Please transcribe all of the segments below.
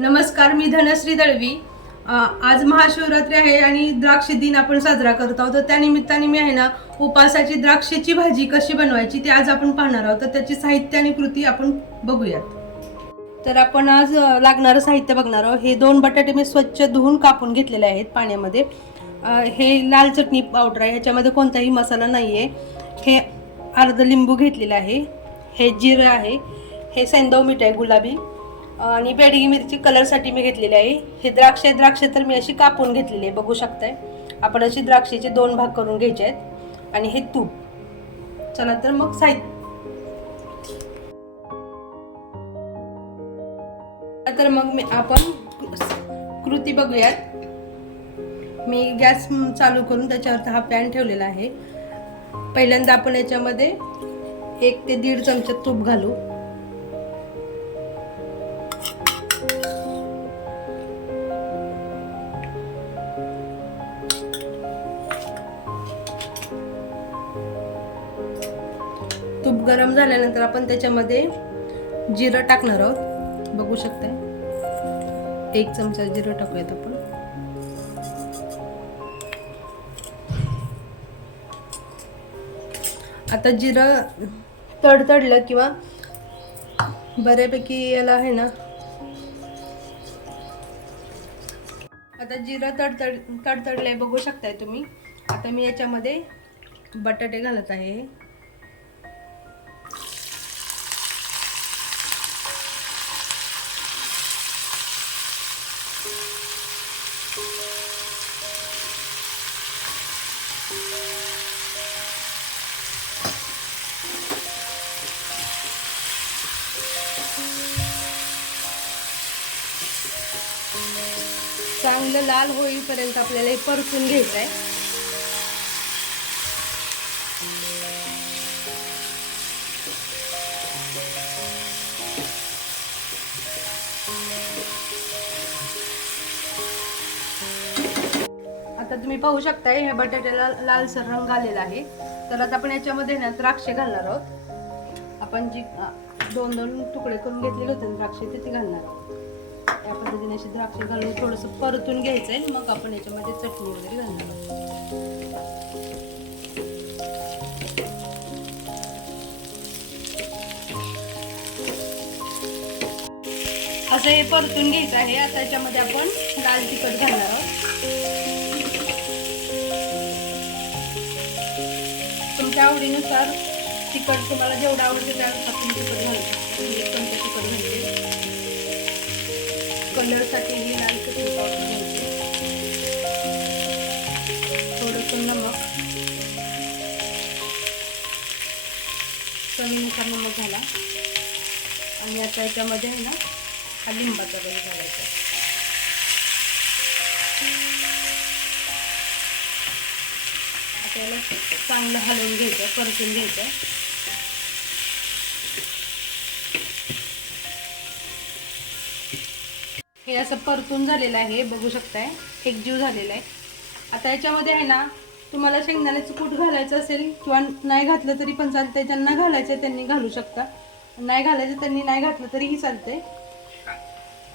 नमस्कार मी धनश्री दळवी. आज महाशिवरात्री आहे आणि द्राक्ष दिन आपण साजरा करत आहोत. तर त्यानिमित्ताने मी आहे ना उपासाची द्राक्षाची भाजी कशी बनवायची ती आज आपण पाहणार आहोत. तर त्याची साहित्य आणि कृती आपण बघूयात. तर आपण आज लागणारं साहित्य बघणार आहोत. हे दोन बटाटे मी स्वच्छ धुवून कापून घेतलेले आहेत पाण्यामध्ये. हे लाल चटणी पावडर आहे. ह्याच्यामध्ये कोणताही मसाला नाही आहे हे अर्ध लिंबू घेतलेलं आहे. हे जिरं आहे. हे सेंदव मीठ आहे गुलाबी. आणि बेडगी मिरची कलरसाठी मी घेतलेली आहे. हे द्राक्ष द्राक्ष तर मी अशी कापून घेतलेली आहे बघू शकताय. आपण अशी द्राक्षाचे दोन भाग करून घ्यायचे आहेत. आणि हे तूप. चला तर मग साहित्य. तर मग मी आपण कृती बघूयात. मी गॅस चालू करून त्याच्यावर हा पॅन ठेवलेला आहे. पहिल्यांदा आपण याच्यामध्ये एक ते दीड चमचा तूप घालू. तूप गरम झाल्यानंतर आपण त्याच्यामध्ये जिरं टाकणार आहोत. बघू शकताय. एक चमचा जिरं टाकूयात आपण. आता जिरं तडतडलं किंवा बऱ्यापैकी याला आहे ना. आता जिरं तडतड तडतडलंय बघू शकताय तुम्ही. आता मी याच्यामध्ये बटाटे घालत आहे. चांगलं लाल होईपर्यंत आपल्याला हे परतून घ्यायचं आहे आता तुम्ही पाहू शकताय ह्या बटाट्याला लालसर रंग आलेला आहे. तर आता आपण याच्यामध्ये ना द्राक्षे घालणार आहोत. आपण जी दोन दोन तुकडे करून घेतलेले होते द्राक्षे ते घालणार आहोत. या पद्धतीने अशी द्राक्षे घालून थोडंसं परतून घ्यायचं आहे मग आपण याच्यामध्ये चटणी वगैरे घालणार असं हे परतून घ्यायचं आहे. आता याच्यामध्ये आपण लाल तिखट घालणार आहोत. तुमच्या आवडीनुसार तिखट तुम्हाला जेवढं आवडते त्या आपण तिखट घालू एक चमचा म्हणजे तिखट घालते? कलरसाठी ही लाल चटणी पावडर घ्यायची. थोडंसं नमक. चवीनुसार नमक घाला. आणि आता याच्यामध्ये आहे ना हा लिंबाचा रस घालायचा. आता याला चांगलं हलवून घ्यायचं परतून घ्यायचं. हे असं परतून झालेलं आहे बघू शकताय. एकजीव झालेला आहे. आता याच्यामध्ये आहे ना तुम्हाला शेंगदाण्याचं कूट घालायचं असेल किंवा नाही घातलं तरी पण चालतंय. ज्यांना घालायचं त्यांनी घालू शकता. नाही घालायचं त्यांनी नाही घातलं तरीही चालतंय.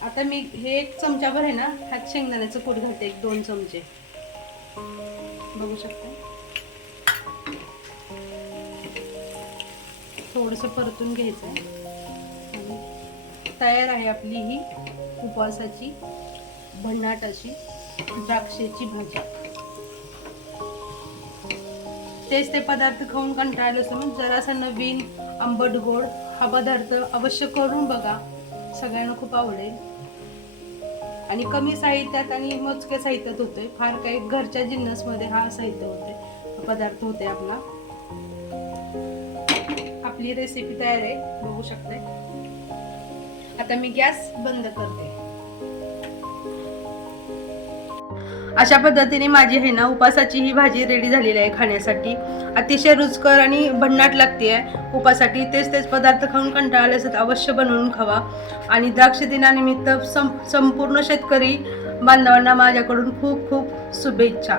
आता मी हे एक चमच्याभर आहे ना ह्यात शेंगदाण्याचं कूट घालते एक दोन चमचे. बघू शकता. थोडंसं परतून घ्यायचं तयार आहे आपली ही. उपवासाची भन्नाट अशी द्राक्षेची भाजी. तेच ते पदार्थ खाऊन कंटाळलं असून जरासा नवीन आंबट गोड हा पदार्थ अवश्य करून बघा. सगळ्यांना खूप आवडेल. आणि कमी साहित्यात आणि मोजक्या साहित्यात होते फार काही घरच्या जिन्नसमध्ये हा साहित्य होते पदार्थ होते आपला. आपली रेसिपी तयार आहे. बघू शकते आता मी गॅस बंद करते. अशा पद्धतीने माझी आहे ना उपासाची ही भाजी रेडी झालेली आहे खाण्यासाठी. अतिशय रुचकर आणि भन्नाट लागते आहे. उपासाठी तेच तेच पदार्थ खाऊन कंटाळले असत अवश्य बनवून खावा. आणि द्राक्ष दिनानिमित्त सं संपूर्ण शेतकरी बांधवांना माझ्याकडून खूप खूप शुभेच्छा.